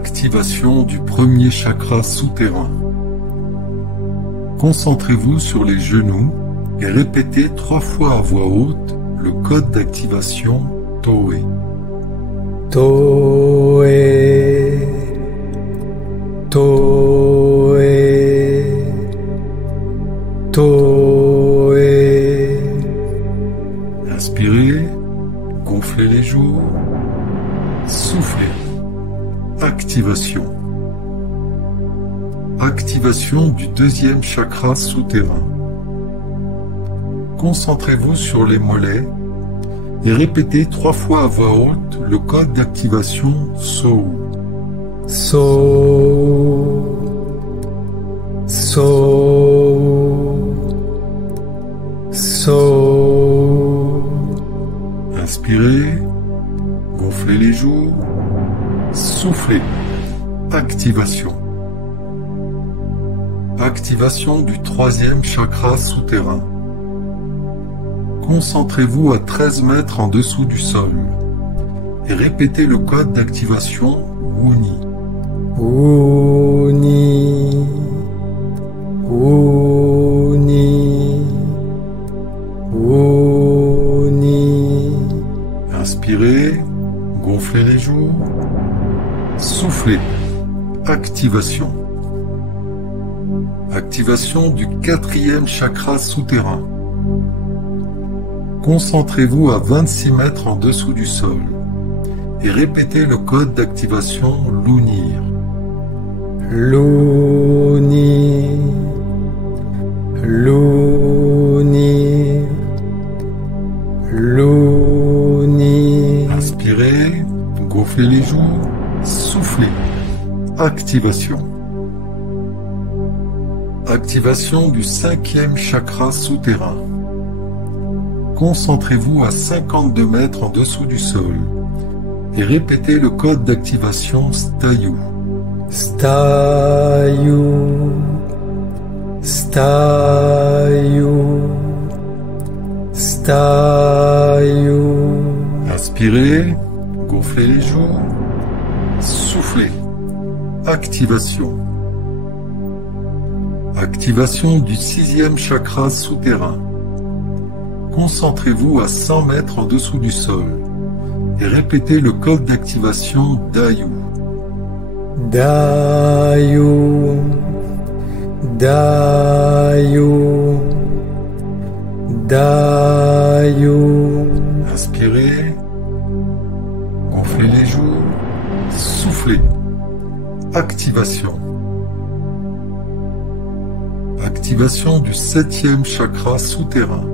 Activation du premier chakra souterrain. Concentrez-vous sur les genoux et répétez 3 fois à voix haute le code d'activation Toé. Toé, Toé, Toé. Inspirez, gonflez les joues, soufflez. Activation. Activation du deuxième chakra souterrain. Concentrez-vous sur les mollets et répétez 3 fois à voix haute le code d'activation So. So, So, So. Inspirez, gonflez les joues, soufflez. Activation. Activation du troisième chakra souterrain. Concentrez-vous à 13 mètres en dessous du sol et répétez le code d'activation Wuni. Wuni, Wuni, Wuni. Inspirez, gonflez les joues, soufflez. Activation. Activation du quatrième chakra souterrain. Concentrez-vous à 26 mètres en dessous du sol et répétez le code d'activation Lunir. Lunir, Lunir, Lunir. Inspirez, gonflez les joues, soufflez. Activation. Activation du cinquième chakra souterrain. Concentrez-vous à 52 mètres en dessous du sol et répétez le code d'activation Stayu. Stayu, Stayu, Stayu. Inspirez, gonflez les joues, soufflez. Activation. Activation du sixième chakra souterrain. Concentrez-vous à 100 mètres en dessous du sol et répétez le code d'activation Dayu. Dayu, Dayu, Dayu. Inspirez, gonflez les joues, soufflez. Activation. Activation du septième chakra souterrain.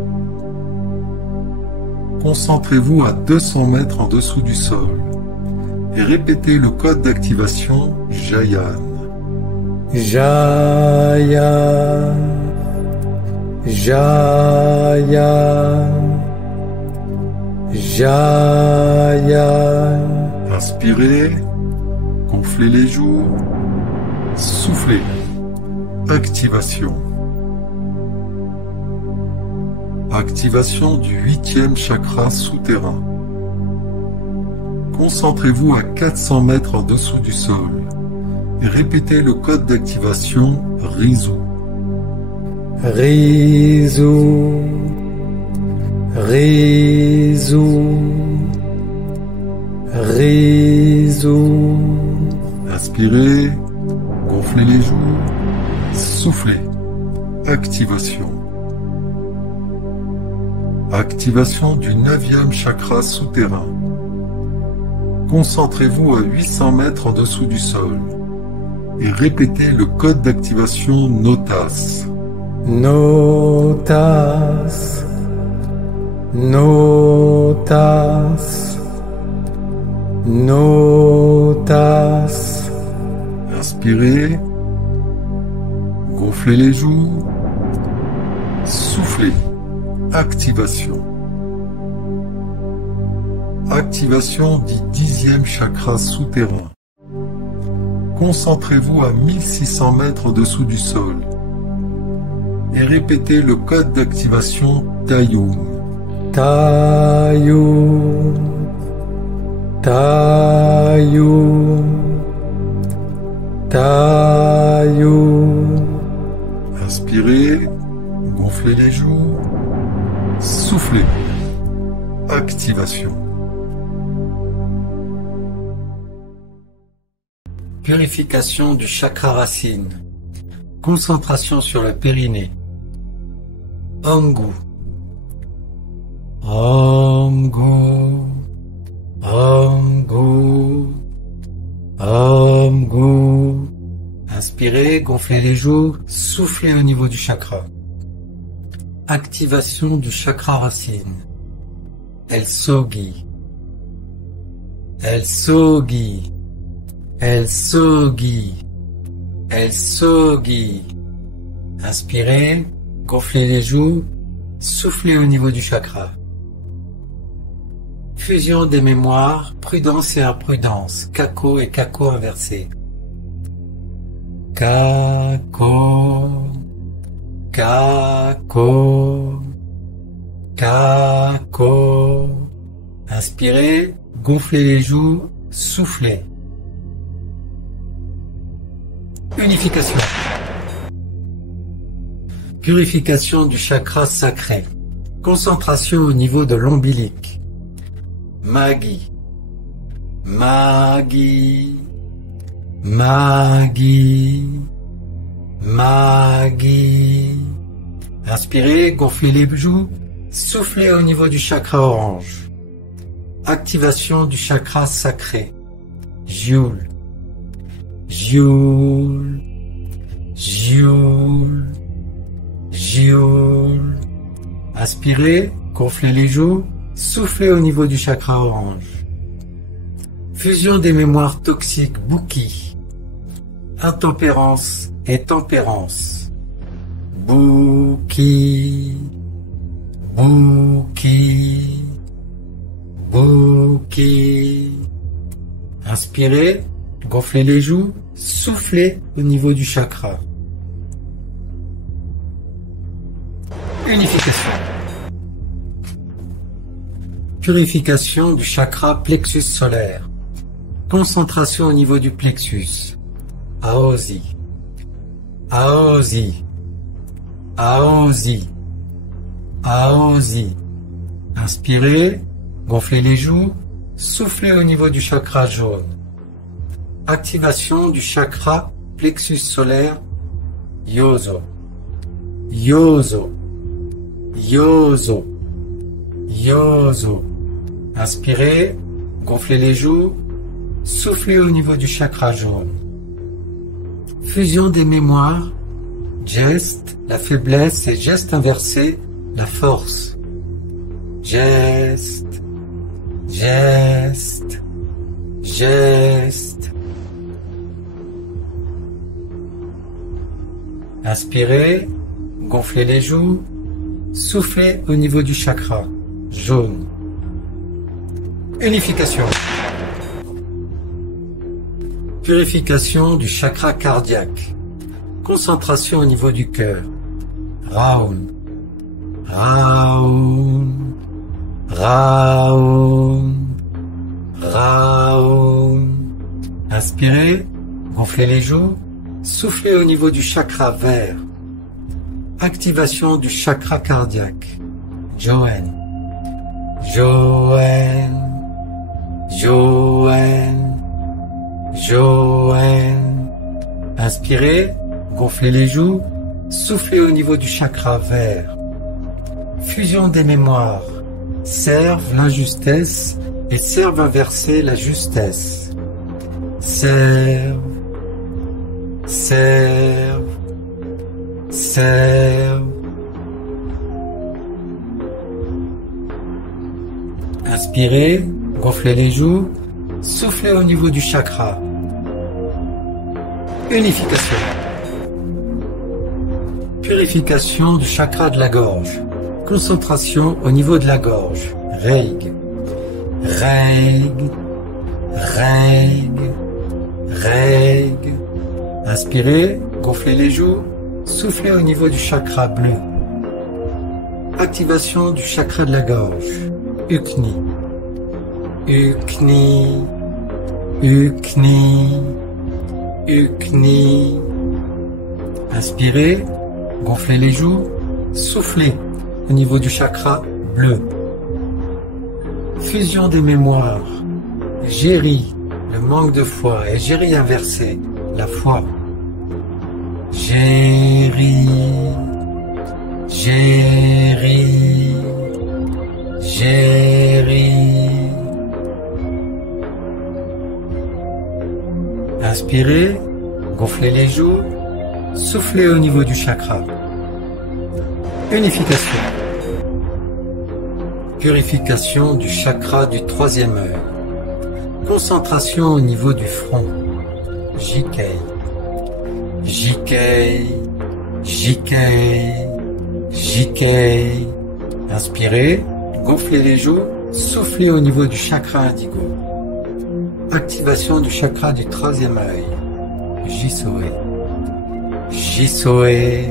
Concentrez-vous à 200 mètres en dessous du sol et répétez le code d'activation Jayan. Jayan, Jayan, Jayan. Inspirez, gonflez les joues, soufflez. Activation. Activation du huitième chakra souterrain. Concentrez-vous à 400 mètres en dessous du sol et répétez le code d'activation Rizu. Rizu, Rizu, Rizu. Inspirez, gonflez les joues, soufflez. Activation. Activation du neuvième chakra souterrain. Concentrez-vous à 800 mètres en dessous du sol et répétez le code d'activation Notas. Notas, Notas, Notas. Inspirez, gonflez les joues, soufflez. Activation. Activation du 10e chakra souterrain. Concentrez-vous à 1600 mètres au-dessous du sol et répétez le code d'activation Taiyum. Taiyum, Taiyum, Tayu. Inspirez, gonflez les joues, soufflez. Activation. Purification du chakra racine. Concentration sur le périnée. Omgu. Omgu. Omgu. Omgu. Inspirez, gonflez les joues, soufflez au niveau du chakra. Activation du chakra racine. El Sogi. El Sogi. El Sogi. El Sogi. Inspirez, gonflez les joues, soufflez au niveau du chakra. Fusion des mémoires, prudence et imprudence, Kako et Kako inversé. Kako. Kako. Kako. Inspirez, gonflez les joues, soufflez. Unification. Purification du chakra sacré. Concentration au niveau de l'ombilic. Magi. Magi. Magi. Magi. Inspirez, gonflez les joues, soufflez au niveau du chakra orange. Activation du chakra sacré. Jioul. Jioul. Jioul. Jioul. Inspirez, gonflez les joues, soufflez au niveau du chakra orange. Fusion des mémoires toxiques, Buki. Intempérance et tempérance. Buki. Buki. Buki. Inspirez, gonflez les joues, soufflez au niveau du chakra. Unification. Purification du chakra plexus solaire. Concentration au niveau du plexus. Aosi. Aosi. Aosi. Aosi. Inspirez, gonflez les joues, soufflez au niveau du chakra jaune. Activation du chakra plexus solaire. Yozo. Yozo. Yozo. Yozo. Inspirez, gonflez les joues, soufflez au niveau du chakra jaune. Fusion des mémoires, geste, la faiblesse et geste inversé, la force. Geste, geste, geste. Inspirez, gonflez les joues, soufflez au niveau du chakra jaune. Unification. Purification du chakra cardiaque. Concentration au niveau du cœur. Raoum. Raoum. Raoum. Raoum. Inspirez, gonflez les joues, soufflez au niveau du chakra vert. Activation du chakra cardiaque. Joen. Joen. Joen. Joen. Inspirez, gonflez les joues, soufflez au niveau du chakra vert. Fusion des mémoires. Serve l'injustesse et serve inversé la justesse. Serve. Serve. Serve. Inspirez, gonflez les joues, soufflez au niveau du chakra. Unification. Purification du chakra de la gorge. Concentration au niveau de la gorge. Reig. Reig. Reig. Reig. Inspirez, gonflez les joues, soufflez au niveau du chakra bleu. Activation du chakra de la gorge. Ukni. Ukni. Ukni. Ukni. Inspirez, gonflez les joues, soufflez au niveau du chakra bleu. Fusion des mémoires. Géri, le manque de foi, et Géri inversé, la foi. Géri, Géri, Géri. Inspirez, gonflez les joues, soufflez au niveau du chakra. Unification. Purification du chakra du troisième œil. Concentration au niveau du front. Jikei. Jikei. Jikei. Jikei. Inspirez, gonflez les joues, soufflez au niveau du chakra indigo. Activation du chakra du troisième œil. Jisoe. Jisoe.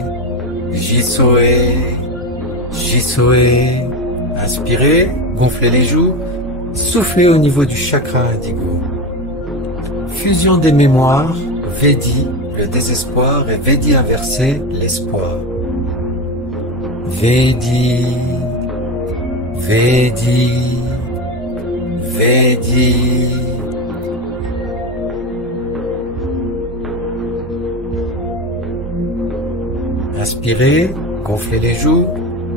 Jisoe. Jisoe. Inspirez, gonflez les joues, soufflez au niveau du chakra indigo. Fusion des mémoires, Vedi, le désespoir, et Vedi inversé, l'espoir. Vedi, Vedi, Vedi. Inspirez, gonflez les joues,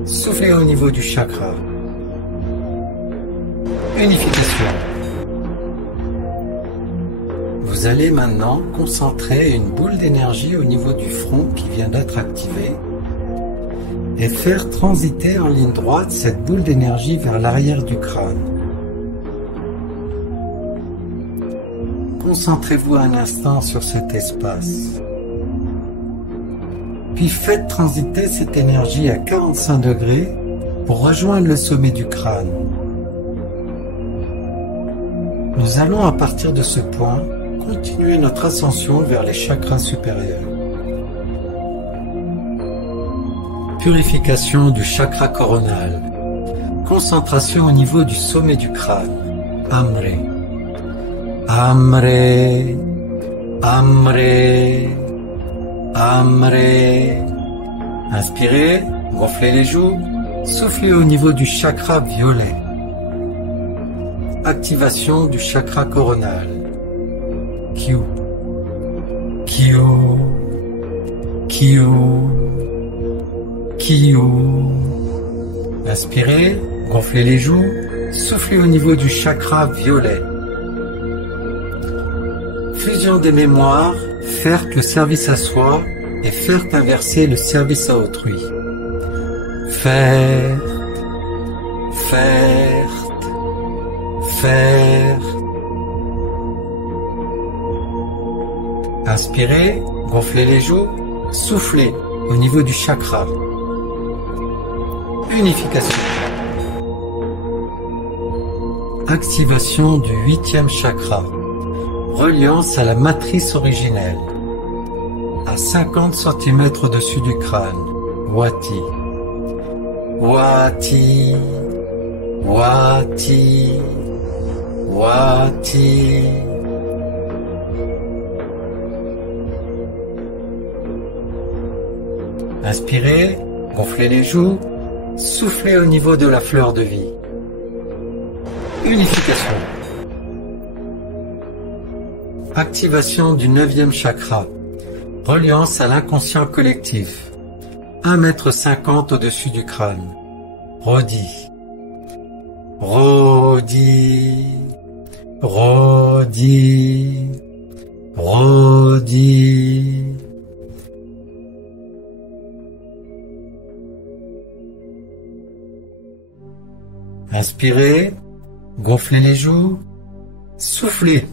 soufflez au niveau du chakra. Unification. Vous allez maintenant concentrer une boule d'énergie au niveau du front qui vient d'être activée et faire transiter en ligne droite cette boule d'énergie vers l'arrière du crâne. Concentrez-vous un instant sur cet espace. Puis faites transiter cette énergie à 45 degrés pour rejoindre le sommet du crâne. Nous allons à partir de ce point continuer notre ascension vers les chakras supérieurs. Purification du chakra coronal. Concentration au niveau du sommet du crâne. Amre. Amre. Amre. Amre. Inspirez, gonflez les joues, soufflez au niveau du chakra violet. Activation du chakra coronal. Kyu. Kyu. Kyu. Kyu. Inspirez, gonflez les joues, soufflez au niveau du chakra violet. Fusion des mémoires, faire le service à soi et faire inverser le service à autrui. Faire, faire, faire. Inspirez, gonflez les joues, soufflez au niveau du chakra. Unification. Activation du 8e chakra. Reliance à la matrice originelle. À 50 cm au-dessus du crâne. Wati. Wati. Wati. Wati. Inspirez, gonflez les joues, soufflez au niveau de la fleur de vie. Unification. Activation du 9e chakra. Reliance à l'inconscient collectif. 1,50 m au-dessus du crâne. Rodi. Rodi. Rodi. Rodi. Inspirez, gonflez les joues, soufflez.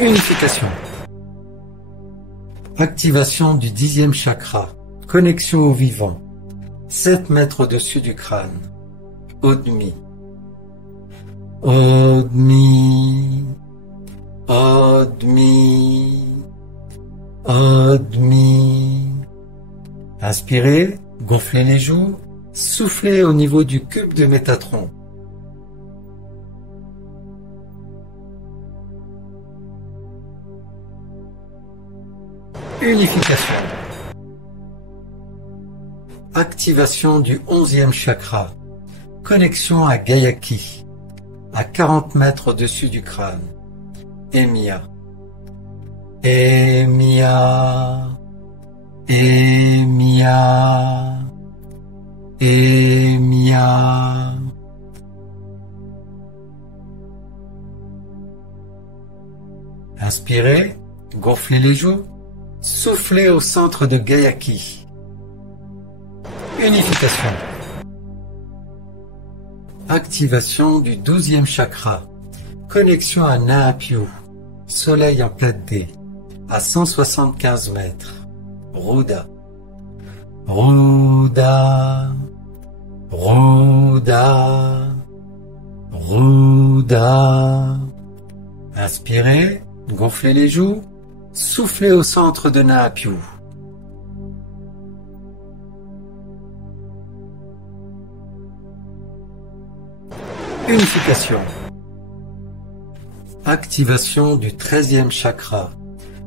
Unification. Activation du 10e chakra. Connexion au vivant. 7 mètres au-dessus du crâne. Odmi. Odmi. Odmi. Odmi. Inspirez, gonflez les joues, soufflez au niveau du cube de Métatron. Unification. Activation du 11e chakra. Connexion à Gayaki, à 40 mètres au-dessus du crâne. Emia. Emia. Emia. Emia. Inspirez, gonflez les joues, soufflez au centre de Gayaki. Unification. Activation du 12e chakra. Connexion à Naapyu, soleil en plate D, à 175 mètres. Ruda. Ruda. Ruda. Ruda. Inspirez, gonflez les joues, soufflez au centre de Naapyu. Unification. Activation du 13e chakra.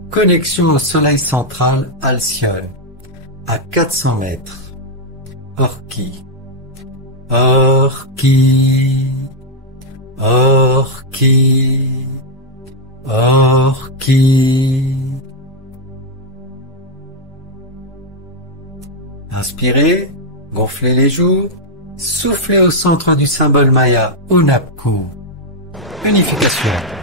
Connexion au soleil central Alcyone, à 400 mètres. Orki. Orki. Orki. Orki. Inspirez, gonflez les joues, soufflez au centre du symbole maya Unapku. Unification.